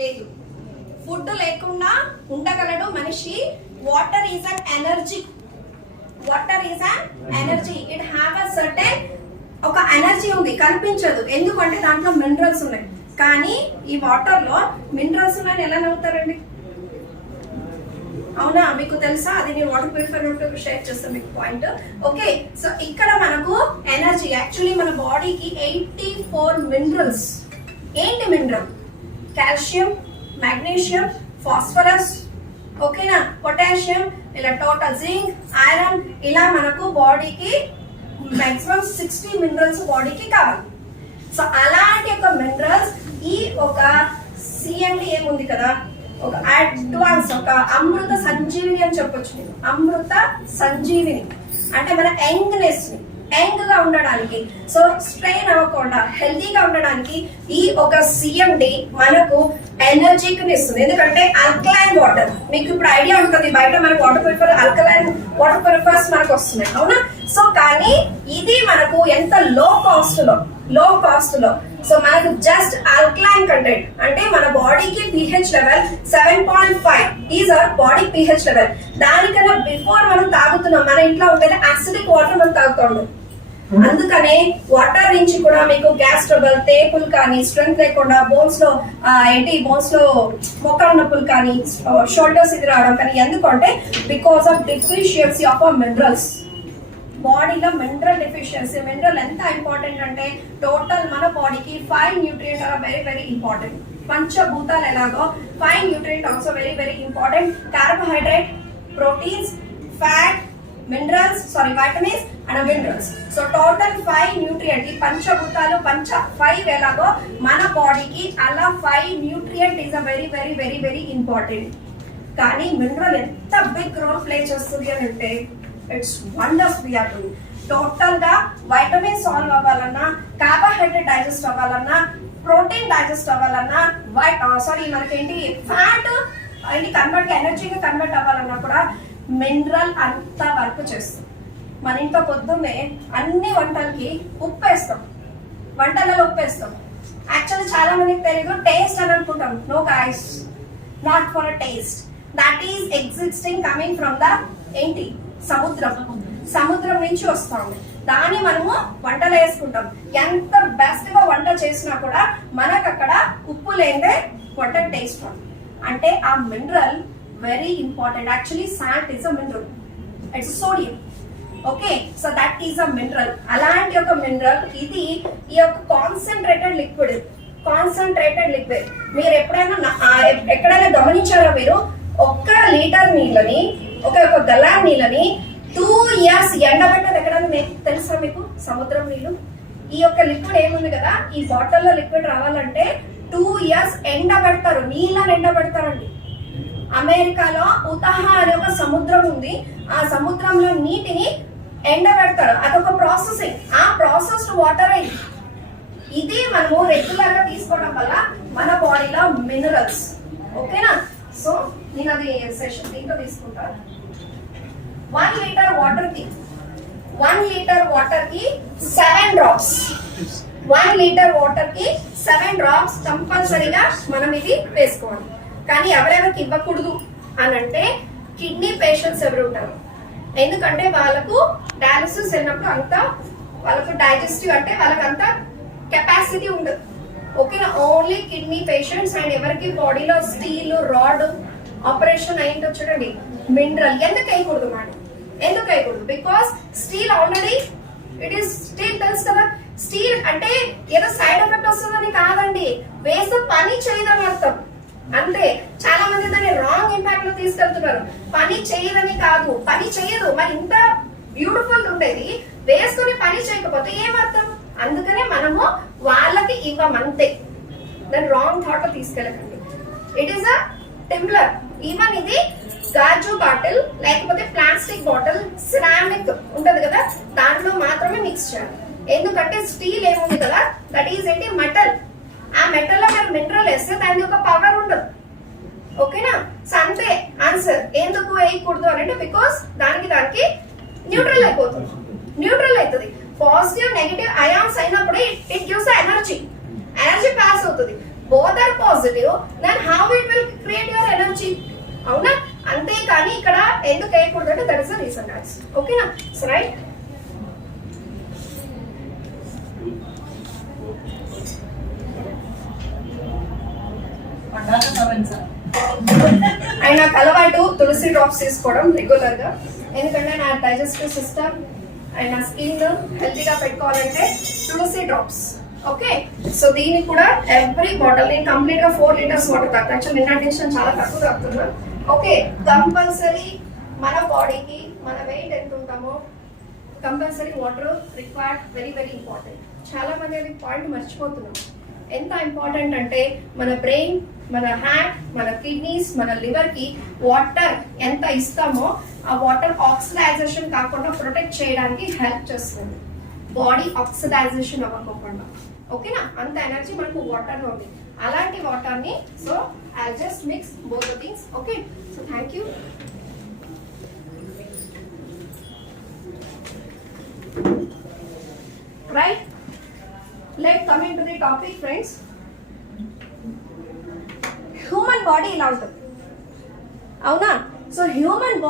లేదు. ఫుడ్ లేకుండా ఉండగలడు మనిషి. Water is an energy. Water is an energy. It have a certain ఒక energy ఉంది, కనిపించదు. ఎందుకంటే దాంట్లో మినరల్స్ ఉన్నాయి. కానీ ఈ వాటర్ లో మినరల్స్ ఉన్నాయని ఎలా నవ్వుతారండి? అవునా? మీకు తెలుసా? అది నేను వాటర్ ప్యూరిఫైయర్ షేర్ చేస్తాను మీకు పాయింట్. ఓకే, సో ఇక్కడ మనకు ఎనర్జీ, యాక్చువల్లీ మన బాడీకి 84 మినరల్స్. ఏంటి మినరల్? కాల్షియం, magnesium, phosphorus, ఓకేనా, పొటాషియం, ఇలా టోటల్ జింక్, ఐరన్, ఇలా మనకు బాడీకి మాక్సిమం 60 మినరల్స్ బాడీకి కావాలి. సో అలాంటి ఒక మినరల్స్ ఈ ఒక సిఎండి ఏముంది కదా, ఒక అడ్వాన్స్, ఒక అమృత సంజీవిని అని చెప్పొచ్చు నేను. అమృత సంజీవిని అంటే మన యంగ్నెస్ ని, యంగ్ గా ఉండడానికి, సో స్ట్రెయిన్ అవ్వకుండా హెల్తీగా ఉండడానికి ఈ ఒక సిఎండి మనకు ఎనర్జీకి ఇస్తుంది. ఎందుకంటే ఆల్కలైన్ వాటర్, మీకు ఇప్పుడు ఐడియా ఉంటుంది, బయట మనకు water purifier alkaline water purifiers మనకు వస్తున్నాయి, అవునా? సో కానీ ఇది మనకు ఎంత లో కాస్ట్ లో సో మనకు జస్ట్ ఆల్కలైన్ కంటెంట్ అంటే మన బాడీకి pH level 7.5 is our body pH level. దానికన్నా బిఫోర్ మనం తాగుతున్నాం, మన ఇంట్లో ఉంటేనే అసిడిక్ వాటర్ మనం తాగుతాము. అందుకనే వాటర్ నుంచి కూడా మీకు గ్యాస్ ట్రబుల్, తేపులు కానీ, స్ట్రెంగ్త్ లేకుండా బోన్స్ లో బోన్స్ లో మొక్కల నొప్పులు కానీ, షోల్డర్స్ ఇది రావడం కానీ, ఎందుకంటే because of deficiency of minerals. బాడీలో మినరల్ డెఫిషియన్సీ. మినరల్ ఎంత ఇంపార్టెంట్ అంటే టోటల్ మన బాడీకి 5 nutrient are very very important. పంచభూతాలు ఎలాగో 5 nutrient also very very important. Carbohydrate, proteins, fat, minerals, vitamins and minerals. So total 5 nutrient. ఈ పంచభూతాలు 5 ఎలాగో మన బాడీకి అలా 5 nutrient is a very very very very important. కానీ మినరల్ ఎంత బిగ్ రోల్ ప్లే చేస్తుంది అని అంటే it's wonders we are doing. Total గా వైటమిన్ సాల్వ్ అవ్వాలన్నా, కార్బోహైడ్రేట్ డైజెస్ట్ అవ్వాలన్నా, ప్రోటీన్ డైజెస్ట్ అవ్వాలన్నా, మనకేంటి ఫ్యాట్ ఏంటి కన్వర్ట్ ఎనర్జీగా కన్వర్ట్ అవ్వాలన్నా కూడా మినరల్ అంత వర్క్ చేస్తుంది. మన ఇంట్లో పొద్దున్నే అన్ని వంటలకి ఉప్పేస్తాం, వంటలలో ఉప్పేస్తాం. యాక్చువల్లీ చాలా మందికి తెలియదు, టేస్ట్ అని అనుకుంటాం. No guys, not for a taste. That is existing coming from the ఏంటి సముద్రం నుంచి వస్తాము. దాన్ని మనము వంటలు వేసుకుంటాం. ఎంత బెస్ట్ గా వంట చేసినా కూడా మనకు అక్కడ ఉప్పు లేదే వంట టేస్ట్ అంటే ఆ mineral very important. Actually salt is a mineral, it's sodium. Okay, so that is a mineral. అలాంటి ఒక మినరల్ ఇది ఈ యొక్క కాన్సన్ట్రేటెడ్ లిక్విడ్. మీరు ఎక్కడైనా గమనించారా? మీరు 1 లీటర్ నీళ్ళని, ఒక గల్లాన్ నీళ్ళని 2 years ఎండబెట్టదు. ఎక్కడైనా తెలుసా మీకు? సముద్రం నీళ్ళు. ఈ యొక్క లిక్విడ్ ఏముంది కదా, ఈ బాటిల్లో లిక్విడ్ రావాలంటే 2 years ఎండబెడతారు, నీళ్ళని ఎండబెడతారండి. అమెరికాలో ఉతహా అనే ఒక సముద్రం ఉంది. ఆ సముద్రంలో నీటిని ఎండబెడతారు. అదొక ప్రాసెసింగ్. ఆ ప్రాసెస్డ్ వాటర్ అయింది. ఇది మనము రెగ్యులర్ గా తీసుకోవడం వల్ల మన బాడీలో మినరల్స్. ఓకేనా? సో నేను అది సెషన్ దీంట్లో తీసుకుంటాను. 1 లీటర్ వాటర్ కి 7 డ్రాప్స్. 1 లీటర్ వాటర్ కి 7 డ్రాప్స్ కంపల్సరీగా మనం ఇది వేసుకోవాలి. కానీ ఎవరెవరికి ఇవ్వకూడదు అని అంటే కిడ్నీ పేషెంట్స్ ఎవరు ఉంటారు. ఎందుకంటే వాళ్ళకు డయాలసిస్ అయినప్పుడు అంత వాళ్ళకు డైజెస్టివ్ అంటే వాళ్ళకి అంత కెపాసిటీ ఉండదు. ఓకేనా? ఓన్లీ కిడ్నీ పేషెంట్స్ అండ్ ఎవరికి బాడీలో స్టీల్ రాడ్ ఆపరేషన్ అయిందో చూడండి, మినరల్. ఎందుకు వేయకూడదు మేడం? ఎందుకు వేయకూడదు? Because steel already it is steel. తెలుసు కదా, స్టీల్ అంటే ఏదో సైడ్ ఎఫెక్ట్ వస్తుందని కాదండి, వేస్తే పని చేయదని అర్థం. అంతే. చాలా మంది దాన్ని రాంగ్ ఇంపాక్ట్ లో తీసుకెళ్తున్నారు. పని చేయదని కాదు, పని చేయదు. మరి ఇంత బ్యూటిఫుల్ ఉండేది వేసుకుని పని చేయకపోతే ఏమర్థం? అందుకనే మనము వాళ్ళకి ఇవ్వమంతే. దాన్ని రాంగ్ థాట్ లో తీసుకెళ్ళకండి. It is a tumbler. Even ఇది గాజు బాటిల్ లేకపోతే ప్లాస్టిక్ బాటిల్, సిరామిక్ ఉంటది కదా, దాంట్లో మాత్రమే మిక్స్ చేయాలి. ఎందుకంటే స్టీల్ ఏముంది కదా, దట్ ఈస్ ఏంటి మెటల్. ఆ మెటల్ లో మీరు మినరల్ వేస్తే దాని యొక్క పవర్ ఉండదు. ఓకేనా? సో అంతే ఆన్సర్. ఎందుకు వేయకూడదు అంటే బికాస్ దానికి న్యూట్రల్ అయిపోతుంది. న్యూట్రల్ అవుతుంది. పాజిటివ్ నెగిటివ్ అయాన్స్ అయినప్పుడు ఇట్ గివ్స్ ఎనర్జీ పాస్ అవుతుంది. both are positive, then how it will create your energy? అవునా? అంతేకాని ఇక్కడ ఎందుకు వేయకూడదంటే that is the reason guys. ఓకేనా? So right. అండ్ నాకు అలవాటు తులసి డ్రాప్స్ తీసుకోవడం రెగ్యులర్ గా, ఎందుకంటే నా డైజెస్టివ్ సిస్టమ్ అండ్ నా స్కిన్ హెల్తీగా పెట్టుకోవాలంటే తులసి డ్రాప్స్. ఓకే, సో దీనికి కూడా ఎవ్రీ బాటిల్ నేను కంప్లీట్ గా 4 లీటర్స్ వాటర్ తాగుతాను. యాక్చువల్ నిన్న టెన్షన్ చాలా తక్కువ తాగుతున్నా. ఓకే, కంపల్సరీ మన బాడీకి మన వెయిట్ ఎంత ఉంటామో compulsory water required, very very important. చాలా మంది అది పాయింట్ మర్చిపోతున్నాం. ఎంత ఇంపార్టెంట్ అంటే మన బ్రెయిన్, మన హార్ట్, మన కిడ్నీస్, మన లివర్ కి వాటర్ ఎంత ఇస్తామో ఆ వాటర్ ఆక్సిడైజేషన్ కాకుండా ప్రొటెక్ట్ చేయడానికి హెల్ప్ చేస్తుంది. బాడీ ఆక్సిడైజేషన్ అవ్వకుండా. ఓకేనా? అంత ఎనర్జీ మనకు వాటర్ లో ఉంది. అలాంటి వాటర్ ని so I just mix both the things. Okay, so thank you. Right, let coming to the topic friends. Human body ఇలా ఉంటుంది, అవునా? So human